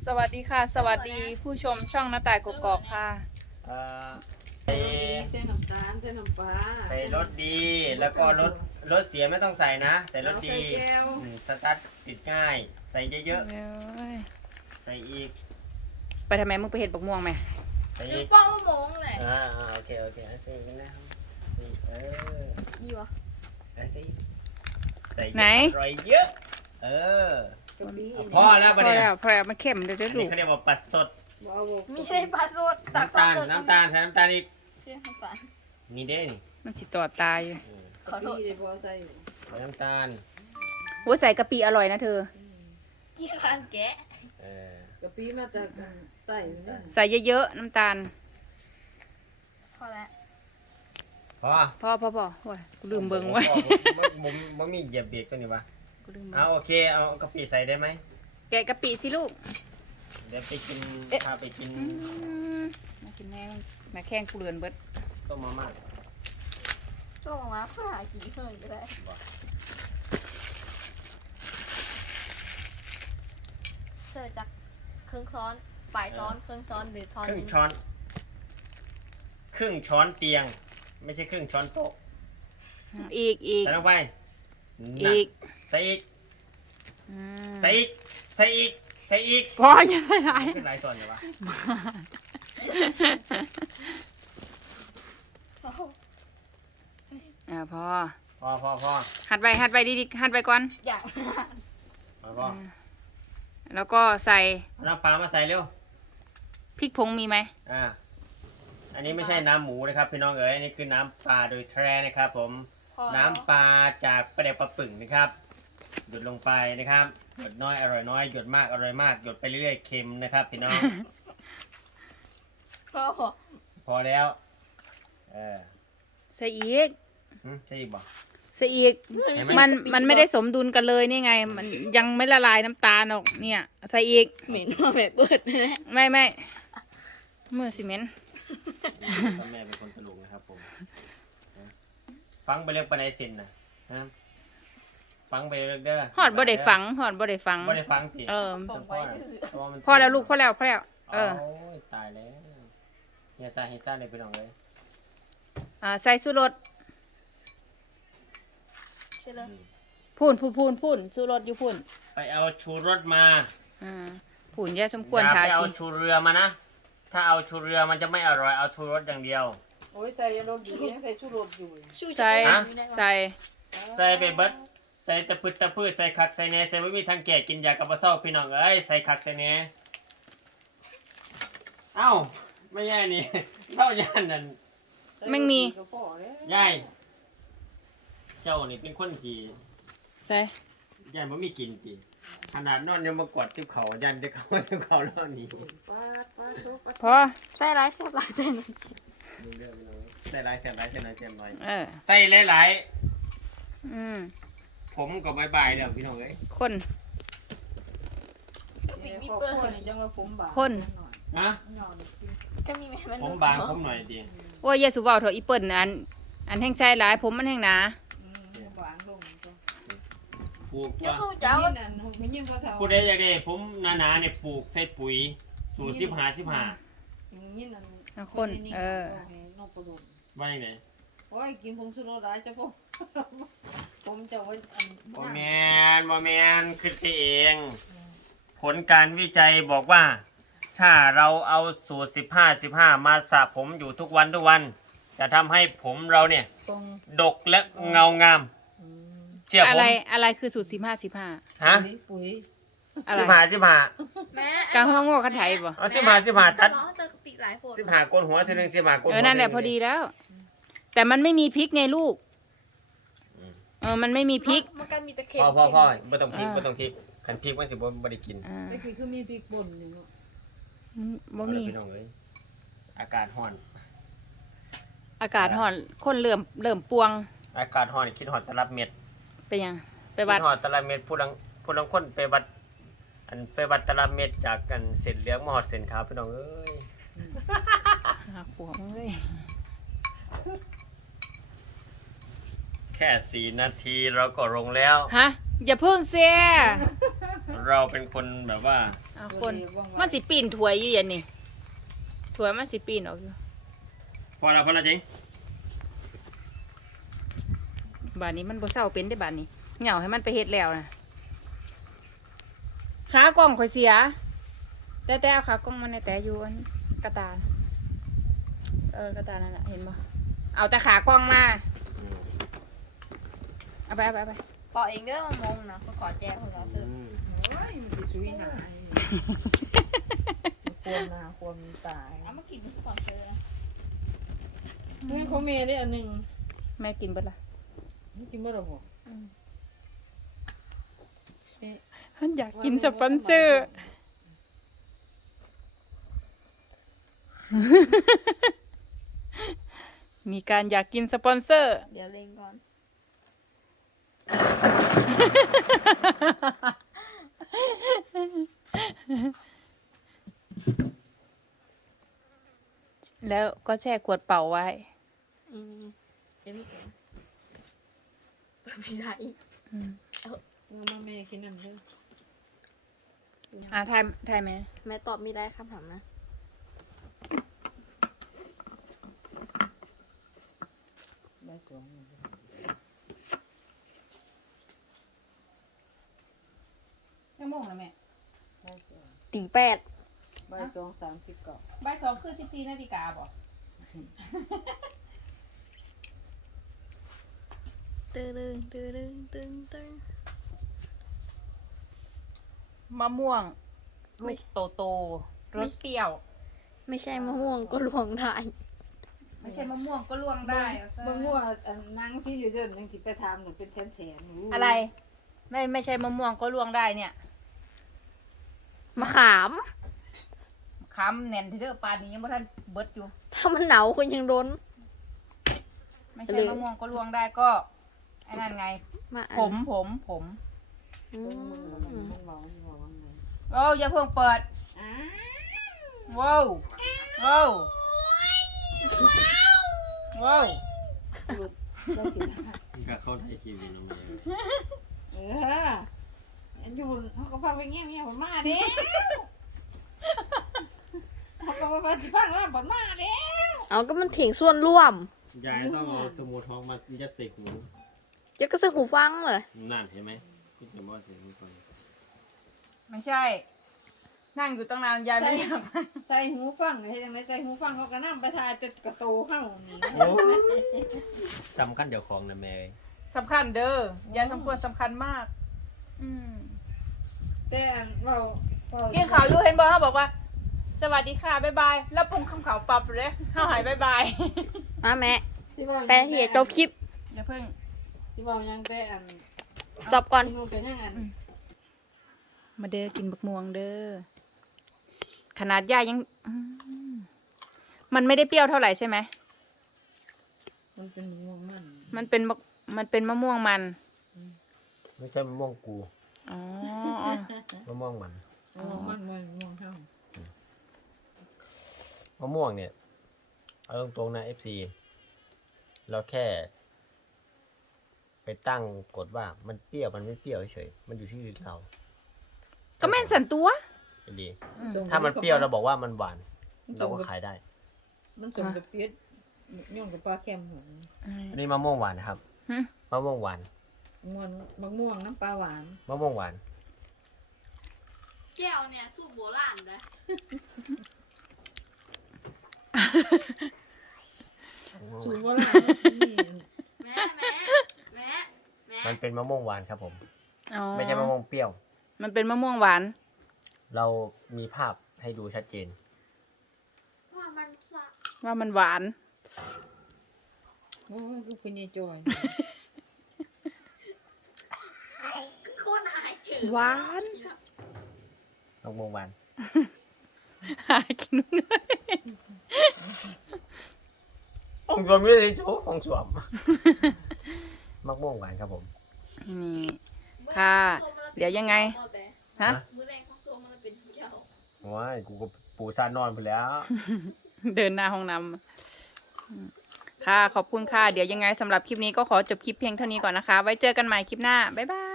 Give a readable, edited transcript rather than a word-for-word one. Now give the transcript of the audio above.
สวัสดีค่ะ สวัสดีผู้ชมช่องหน้าต่ายกกอกค่ะใส่ใส่น้ำตาลใส่น้ำปลาใส่รสดีแล้วก็รสเสียไม่ต้องใส่นะ ใส่รสดีใส่แก้วสตาร์ทติดง่าย ใส่เยอะๆใส่อีกไปทำไมมึงไปเห็ดบกม่วงไหมใส่หรือีอก เป้าโมงเลยโอเคใส่อีกนะใส่อีกนี่วะใส่อีกใส่ไหนอร่อยเยอะกะปิพอแล้วพปะอเนี่ยแล้วพอแล้วมันเข้มเดี๋ยวอันลูนี้กเขาเรียกว่าปลาสดบ่เอาบ่มีให้ปลาสดตักน้ำตาลใส่น้ำตาลอีกเชื่อน้ำตาลนี่เด้นี่มันสิต่อตายอยู่ขอโทษกะปิได้บ่ใส่ใส่น้ำตาลโอ้ยใส่กะปิอร่อยนะเธอกี่คันแกะเออกะปิมาจากใต้นี่ใส่เยอะๆน้ำตาลพอแล้วพอพอโอ้ยกูลืมเบิ่งไว้ผมมีเหยียบเบรกตัวนี้วะกูลืมเบิ่เอางโอเคเอากะปิใส่ได้ไหมแกะกะปิสิลูกเดี๋ยวไปกินพาไปกินมากินแม่แม่แข้งกูเลือนเบิดต้มมาม่าต้องมาผ่ากี่เพิ่มก็ได้เสิร์ฟจากครึ่งซ้อนปลายซ้อนครึ่งซ้อนหรือซ้อนครึ่งช้อนเตียง ไม่ใช่ครึ่งช้อนโต๊ะอีกใส่ลงไปอีกใส่อีกอืมใส่อีกใส่อีกใส่อีกพออย่าใส่หลายขึ้นหลายส่วนเลยวะพอพอหัดไว้ดีๆหัดไว้ก่อนอย่างพอแล้วก็ใส่เอาน้ำปลามาใส่เร็วพริกผงมีไหมอันนี้ไม่ใช่น้ำหมูนะครับพี่น้องเอ๋ยอันนี้คือน้ำปลาโดยแท้นะครับผมพอน้ำปลาจากปลาเดกปลาปึ่งนะครับหยดลงไปนะครับหยดน้อยอร่อยน้อยหยดมากอร่อยมากหยดไปเรื่อยๆเค็มนะครับพี่น้องพอพอแล้วใส่อีกใช่อีกบ่ใส่อีกเห็นไหมมันไม่ได้สมดุลกันเลยนี่ไง มันยังไม่ละลายน้ำตาลออกเนี่ยใส่อีกเหม็นว่าแบบเปิดเลยไม่เมื่อสิเมนพ่อแม่เป็นคนตลกนะครับผมฟังไปเรื่องปานใดเซนนะฟังไปเรื่องเด้อหอดบ่ได้ฟังหอดบ่ได้ฟังบ่ได้ฟังติส่งไปพอแล้วลูกพอแล้วโอ้ยตายแล้วเฮียซ่าเลยพี่น้องเลยใส่สุรสใช่เลยพูนสุรสอยู่พูนไปเอาชูรสมาพูนแย่สมควรอย่าทาไปเอากินชูเรือมานะถ้าเอาชูเรือมันจะไม่อร่อยเอาชูรสอย่างเดียวโอ้ยใส่รสดียังใส่ชูรสอยู่ชูใส่ฮะใส่ใส่ไปเบิดใส่ตะพืชใส่คักใส่แหน่ใส่ไม่มีทางแก่กินยากับปลาเศร้าพี่น้องเอ้ยใส่คักใส่แหน่เอ้าไม่ใช่นี่ เท่าย่านนั่นก็พอแล้วยายเจ้านี่เป็นคนที่ใส่ยายไม่มีกินตีขนาดนอนยังมากอดทิพเขายันทิพเขาแล้วนี่ปาดโตปาดพอใส่ร้ายแซ่บร้ายใส่หนึ่งใส่หลายเสียบหลายเสียบหลายเสียบหน่อยใใส่หลายอืมๆผมกับบายแล้วพี่น้องเอ้ยคนมีพอเปิดคนจังว่าผมบางฮะก็มีแม่มันผมบางผมหน่อยดีโอ้ยอย่าสุเว้าเถอะอีเปิ้นอันแห้งใช้หลายผมมันแห้งหนาบางลงก็ปลูกเดี๋ยวว่าเขาจะเอานั่นมันยังบ่เท่าผู้ใดอยากได้ผมหนาๆเนี่ยปลูกใส่ปุ๋ยสูตร15 อย่างนี้นั่นนกประดุมว่าอย่างไรโอ้ยกินผงชูรสหลายจ้ะพ่อผมจะไว้อันบ่แมนคือตัวเอง ผลการวิจัยบอกว่า ถ้าเราเอาสูตร15มาสระผมอยู่ทุกวันจะทำให้ผมเราเนี่ยตรงดกและเงางามเชื่ออะผมไรคือสูตร15 ฮะปุ๋ยอะไร 15 แม่กลางหัวงอกคันไถบ่เอา15ตัดน้องจะปีกหลายโฟน 15โกนหัวทีนึง15โกนหัวนั่นแหละพอดีแล้ว แต่มันไม่มีพริกไงลูก มันไม่มีพริกมันก็มีตะเข็บพ่อบ่ต้องพริกคันพริกมันสิบ่ได้กินนี่คือมีพริกป่นอยู่เนาะบ่มีพี่น้องเอ้ยอากาศร้อนอากาศร้อนคนเริ่มปวงอากาศร้อนคิดฮอดตลับเม็ดไปยังไปวัดคิดฮอดตลับเม็ดผู้ลังคนไปวัดตลับเม็ดจากกันเส้นเหลืองมาฮอดเส้นขาวพี่น้องเอ้ยหาผัวเอ้ยแค่4 นาทีเราก็ลงแล้วฮะอย่าพึ่งเสียเราเป็นคนแบบว่าเอาคนมันสิปีนถวยอยู่อย่างนี้ถวยมันสิปีนออกอยู่พอแล้วจริงบานนี้มันบ่เศร้าเป็นได้บานนี้เหงาให้มันไปเฮ็ดแล้วนะขากล้องข่อยเสีย แต่เอาขากล้องมันแต่อยู่อันกระตานกระตานนั่นแหละเห็นบ่เอาแต่ขากล้องมาเอาไปปอเองเด้อมามงนะเขาขอแจ้ของเราซื้อโอ้ยมันสิซุยหนาควรนาควรตายเอามากินเป็นสปอนเซอร์นะเฮ้ยเขาเมย์ได้อันหนึ่งแม่กินเบิดละนี่กินบ่ได้บ่มันอยากกินสปอนเซอร์ มีการอยากกินสปอนเซอร์เดี๋ยวเล็งก่อนแล้วก็แช่ขวดเป่าไว้เดี๋ยวพี่ได้อีกมาแม่กินน้ำเด้อทายไหมแม่ตอบไม่ได้คำถามนะได้ตัวไม่ม่วงนะแม่ได้ตัวตี8 ใบ2:30 ใบสองคือ14 นาฬิกาบ่ตึงมะม่วงลูกโตรสเปรี้ยวไม่ใช่มะม่วงก็ลวงได้ไม่ใช่มะม่วงก็ล่วงได้เบิ่งว่าอันนางที่อยู่เดินยังสิไปถามหนูเป็นแสนๆอะไร ไม่ใช่มะม่วงก็ล่วงได้เนี่ยมะขามค้ำแน่นที่เด้อปานนี้ยังบ่ทันเบิดอยู่ถ้ามันหนาวคุณยังร้นไม่ใช่มะม่วงก็ล่วงได้ก็ไอ้นั่นไงมาอันผมอืมันบอกมันบอกว่าไงโอ้อย่าเพิ่งเปิดอ้าว้าวว้าวว้าวหลุดได้สิก็เข้าได้คิดดีน้องเมย์อันอยู่เขาก็พาไปเงี้ยผมมาเด้เขาก็มาสิพังแล้วผมมาเด้เอาก็มันเถียงส่วนร่วมยายต้องเอาสมุดทองมายัดใส่หูจะก็ซื้อหูฟังเลยนั่นเห็นไหมคุณจะบอกเสียงทุกคนไม่ใช่ นั่งอยู่ตั้งนานยายไม่อยากใส่หูฟังเฮ็ดจังได๋ใส่หูฟังเขาก็นำไปทายจนกระโตเฮานี่สำคัญเดี๋ยวของนะแม่สำคัญเด้อยายสมควรสำคัญมาก อืมแต่อันเว้ากินข่าวอยู่เห็นบอกเขาบอกว่า สวัสดีค่ะบ๊ายบายแล้วปุ่มคำข่าวปรับเลยเขาหายบ๊ายบายมาแม่สิเว้าแปลเทียจบคลิปอย่าเพิ่งสิเว้ายังแต่อันสต็อปก่อนลงไปยังอันมาเด้อกินบักม่วงเด้อขนาดย่ายังมันไม่ได้เปรี้ยวเท่าไหร่ใช่ไหมมันเป็นม่วงมันมันเป็นมะม่วงมันไม่ใช่มะม่วงกูอ๋อมะม่วงมันม่วงมันม่วงเฮามะม่วงเนี่ยเอาตรงๆนะ FC เราแค่ ไปตั้งกฎว่ามันเปรี้ยวมันไม่เปรี้ยวเฉยๆมันอยู่ที่เราก็แม่นสันตัวดีถ้ามันเปรี้ยวเราบอกว่ามันหวาน เราก็ขายได้มันสมกับเปี๊ยดย่องกับปลาแคมหงอันนี้มะม่วงหวานนะครับหึมะม่วงหวานม่วงน้ำปลาหวานมะม่วงหวานแก้วเนี่ยสูตรโบราณเลยสูตรโบราณนี่แม่มันเป็นมะม่วงหวานครับผมอ๋อไม่ใช่มะม่วงเปรี้ยวมันเป็นมะม่วงหวานเรามีภาพให้ดูชัดเจนว่ามันสะว่ามันหวานโอ้ยกูเป็นยายจอยโคตรอายเฉยหวานมะม่วงหวานหากินง่ายของสวมไม่ได้โชว์ของสวม มะม่วงหวานครับผมนี่ค่ะ เดี๋ยวยังไง ฮะมือแรงของตัวมันเป็นเจ้าว้ายกูก็ปูซานอนไปแล้วเดินหน้าห้องน้ำค่ะ ขอบคุณค่ะ เดี๋ยวยังไงสำหรับคลิปนี้ก็ขอจบคลิปเพียงเท่านี้ก่อนนะคะ ไว้เจอกันใหม่คลิปหน้า บ๊ายบาย